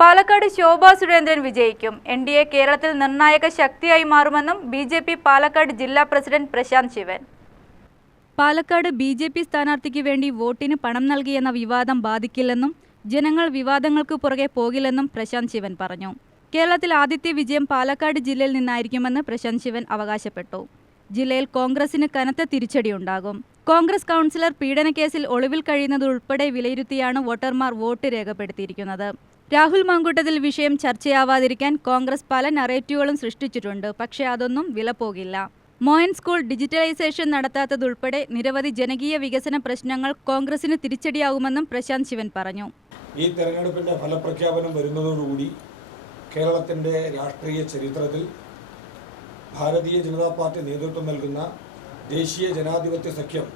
പാലക്കാട് ശോഭാ സുരേന്ദ്രൻ വിജയിക്കും. എൻഡിഎ കേരളത്തിൽ നിർണായക ശക്തിയായി മാറുമെന്നും ബിജെപി പാലക്കാട് ജില്ലാ പ്രസിഡന്റ് പ്രശാന്ത് ശിവൻ. പാലക്കാട് ബിജെപി സ്ഥാനാർത്ഥിക്ക് വേണ്ടി വോട്ടിന് പണം നൽകിയെന്ന വിവാദം ബാധിക്കില്ലെന്നും ജനങ്ങൾ വിവാദങ്ങൾക്ക് പുറകെ പോകില്ലെന്നും പ്രശാന്ത് ശിവൻ പറഞ്ഞു. കേരളത്തിൽ ആദ്യത്തെ വിജയം പാലക്കാട് ജില്ലയിൽ നിന്നായിരിക്കുമെന്ന് പ്രശാന്ത് ശിവൻ അവകാശപ്പെട്ടു. ജില്ലയിൽ കോൺഗ്രസിന് കനത്ത തിരിച്ചടിയുണ്ടാകും. കോൺഗ്രസ് കൗൺസിലർ പീഡനക്കേസിൽ ഒളിവിൽ കഴിയുന്നതുൾപ്പെടെ വിലയിരുത്തിയാണ് വോട്ടർമാർ വോട്ട് രേഖപ്പെടുത്തിയിരിക്കുന്നത്. രാഹുൽ മാങ്കൂട്ടത്തിൽ വിഷയം ചർച്ചയാവാതിരിക്കാൻ കോൺഗ്രസ് പല നറേറ്റീവുകളും സൃഷ്ടിച്ചിട്ടുണ്ട്. പക്ഷേ അതൊന്നും വിലപ്പോകില്ല. മോയൻ സ്കൂൾ ഡിജിറ്റലൈസേഷൻ നടത്താത്തതുൾപ്പെടെ നിരവധി ജനകീയ വികസന പ്രശ്നങ്ങൾ കോൺഗ്രസിന് തിരിച്ചടിയാകുമെന്നും പ്രശാന്ത് ശിവൻ പറഞ്ഞു. ഈ തെരഞ്ഞെടുപ്പിന്റെ ഫലപ്രഖ്യാപനം വരുന്നതോടുകൂടി കേരളത്തിന്റെ രാഷ്ട്രീയ ചരിത്രത്തിൽ ഭാരതീയ ജനതാ പാർട്ടി നേതൃത്വം നൽകുന്ന ദേശീയ ജനാധിപത്യ സഖ്യം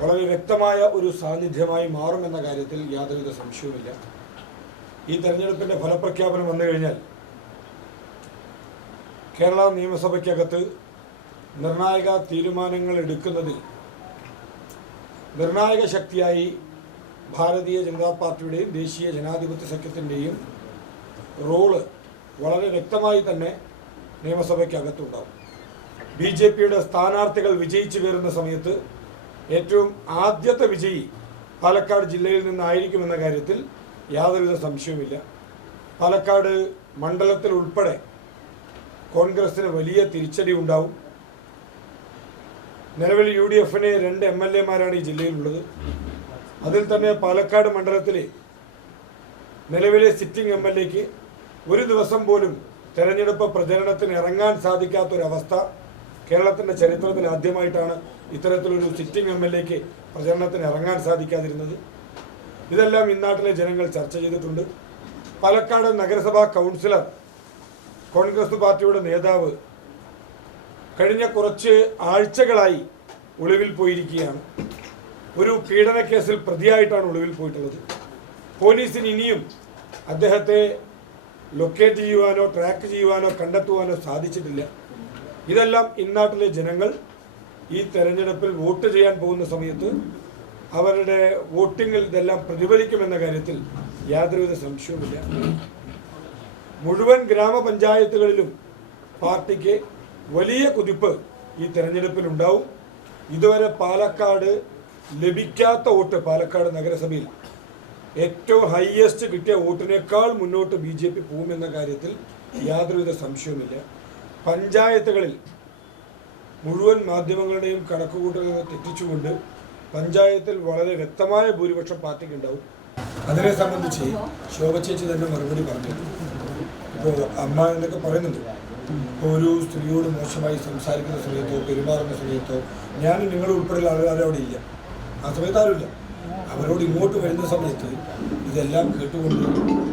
വളരെ വ്യക്തമായ ഒരു സാന്നിധ്യമായി മാറുമെന്ന കാര്യത്തിൽ യാതൊരുവിധ സംശയവുമില്ല. ഈ തെരഞ്ഞെടുപ്പിന്റെ ഫലപ്രഖ്യാപനം വന്നു കഴിഞ്ഞാൽ കേരള നിയമസഭയ്ക്കകത്ത് നിർണായക തീരുമാനങ്ങൾ എടുക്കുന്നതിൽ നിർണായക ശക്തിയായി ഭാരതീയ ജനതാ പാർട്ടിയുടെയും ദേശീയ ജനാധിപത്യ സഖ്യത്തിൻ്റെയും റോള് വളരെ വ്യക്തമായി തന്നെ നിയമസഭയ്ക്കകത്തുണ്ടാവും. ബിജെപിയുടെ സ്ഥാനാർത്ഥികൾ വിജയിച്ചു കയറുന്ന സമയത്ത് ഏറ്റവും ആദ്യത്തെ വിജയി പാലക്കാട് ജില്ലയിൽ നിന്നായിരിക്കുമെന്ന കാര്യത്തിൽ യാതൊരുവിധ സംശയവുമില്ല. പാലക്കാട് മണ്ഡലത്തിൽ ഉൾപ്പെടെ കോൺഗ്രസിന് വലിയ തിരിച്ചടി ഉണ്ടാവും. നിലവിൽ UDF-ന് 2 MLA-മാരാണ് ഈ ജില്ലയിലുള്ളത്. അതിൽ തന്നെ പാലക്കാട് മണ്ഡലത്തിലെ നിലവിലെ സിറ്റിംഗ് MLA-ക്ക് ഒരു ദിവസം പോലും തെരഞ്ഞെടുപ്പ് പ്രചരണത്തിന് ഇറങ്ങാൻ സാധിക്കാത്തൊരവസ്ഥ കേരളത്തിൻ്റെ ചരിത്രത്തിൽ ആദ്യമായിട്ടാണ് ഇത്തരത്തിലൊരു സിറ്റിംഗ് MLA-ക്ക് പ്രചരണത്തിന് ഇറങ്ങാൻ സാധിക്കാതിരുന്നത്. ഇതെല്ലാം ഇന്നാട്ടിലെ ജനങ്ങൾ ചർച്ച ചെയ്തിട്ടുണ്ട്. പാലക്കാട് നഗരസഭാ കൗൺസിലർ കോൺഗ്രസ് പാർട്ടിയുടെ നേതാവ് കഴിഞ്ഞ കുറച്ച് ആഴ്ചകളായി ഒളിവിൽ പോയിരിക്കുകയാണ്. ഒരു പീഡനക്കേസിൽ പ്രതിയായിട്ടാണ് ഒളിവിൽ പോയിട്ടുള്ളത്. പോലീസിന് ഇനിയും അദ്ദേഹത്തെ ലൊക്കേറ്റ് ചെയ്യുവാനോ ട്രാക്ക് ചെയ്യുവാനോ കണ്ടെത്തുവാനോ സാധിച്ചിട്ടില്ല. ഇതെല്ലാം ഇന്നാട്ടിലെ ജനങ്ങൾ ഈ തെരഞ്ഞെടുപ്പിൽ വോട്ട് ചെയ്യാൻ പോകുന്ന സമയത്ത് അവരുടെ വോട്ടിങ്ങിൽ ഇതെല്ലാം പ്രതിഫലിക്കുമെന്ന കാര്യത്തിൽ യാതൊരുവിധ സംശയവുമില്ല. മുഴുവൻ ഗ്രാമപഞ്ചായത്തുകളിലും പാർട്ടിക്ക് വലിയ കുതിപ്പ് ഈ തെരഞ്ഞെടുപ്പിൽ ഉണ്ടാവും. ഇതുവരെ പാലക്കാട് ലഭിക്കാത്ത വോട്ട് പാലക്കാട് നഗരസഭയിൽ ഏറ്റവും ഹയസ്റ്റ് കിട്ടിയ വോട്ടിനേക്കാൾ മുന്നോട്ട് BJP പോകുമെന്ന കാര്യത്തിൽ യാതൊരുവിധ സംശയവുമില്ല. പഞ്ചായത്തുകളിൽ മുഴുവൻ മാധ്യമങ്ങളുടെയും കണക്കുകൂട്ടലുകൾ തെറ്റിച്ചുകൊണ്ട് പഞ്ചായത്തിൽ വളരെ വ്യക്തമായ ഭൂരിപക്ഷം പാർട്ടിക്ക് ഉണ്ടാവും. അതിനെ സംബന്ധിച്ച് ശോഭ ചേച്ചി തന്നെ മറുപടി പറഞ്ഞു. ഇപ്പോൾ അമ്മ എന്നൊക്കെ പറയുന്നുണ്ട്. ഇപ്പോൾ ഒരു സ്ത്രീയോട് മോശമായി സംസാരിക്കുന്ന സമയത്തോ പെരുമാറുന്ന സമയത്തോ ഞാൻ നിങ്ങളുൾപ്പെടെയുള്ള ആളുകൾ അവിടെ ഇല്ല. ആ സമയത്ത് ആരുമില്ല. അവരോട് ഇങ്ങോട്ട് വരുന്ന സമയത്ത് ഇതെല്ലാം കേട്ടുകൊണ്ട്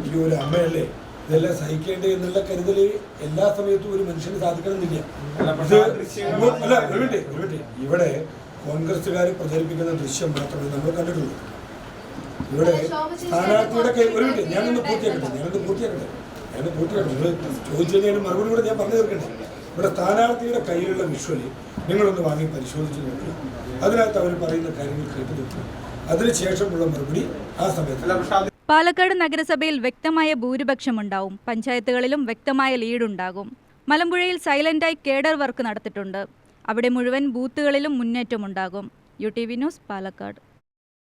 ഈ ഒരു അമ്മയല്ലേ ഇതെല്ലാം സഹിക്കേണ്ടത് എന്നുള്ള കരുതൽ എല്ലാ സമയത്തും ഒരു മനുഷ്യന് സാധിക്കണമെന്നില്ല. ഇവിടെ കോൺഗ്രസ്സുകാർ പ്രചരിപ്പിക്കുന്ന ദൃശ്യം മാത്രമേ നമ്മൾ കണ്ടിട്ടുള്ളൂ. ഇവിടെ സ്ഥാനാർത്ഥിയുടെ ഞാനൊന്ന് പൂർത്തിയാക്കട്ടെ. നിങ്ങൾ ചോദിച്ചു കഴിഞ്ഞാൽ മറുപടി കൂടെ ഞാൻ പറഞ്ഞു തീർക്കട്ടെ. ഇവിടെ സ്ഥാനാർത്ഥിയുടെ കയ്യിലുള്ള വിഷ്വല് നിങ്ങളൊന്ന് വാങ്ങി പരിശോധിച്ച് നോക്കുക. അതിനകത്ത് അവർ പറയുന്ന കാര്യങ്ങൾ കേട്ടു നോക്കുക. അതിനുശേഷമുള്ള മറുപടി ആ സമയത്ത്. പാലക്കാട് നഗരസഭയിൽ വ്യക്തമായ ഭൂരിപക്ഷമുണ്ടാവും. പഞ്ചായത്തുകളിലും വ്യക്തമായ ലീഡുണ്ടാകും. മലമ്പുഴയിൽ സൈലന്റായി കേഡർ വർക്ക് നടത്തിയിട്ടുണ്ട്. അവിടെ മുഴുവൻ ബൂത്തുകളിലും മുന്നേറ്റമുണ്ടാകും. UTV news, Palakkad.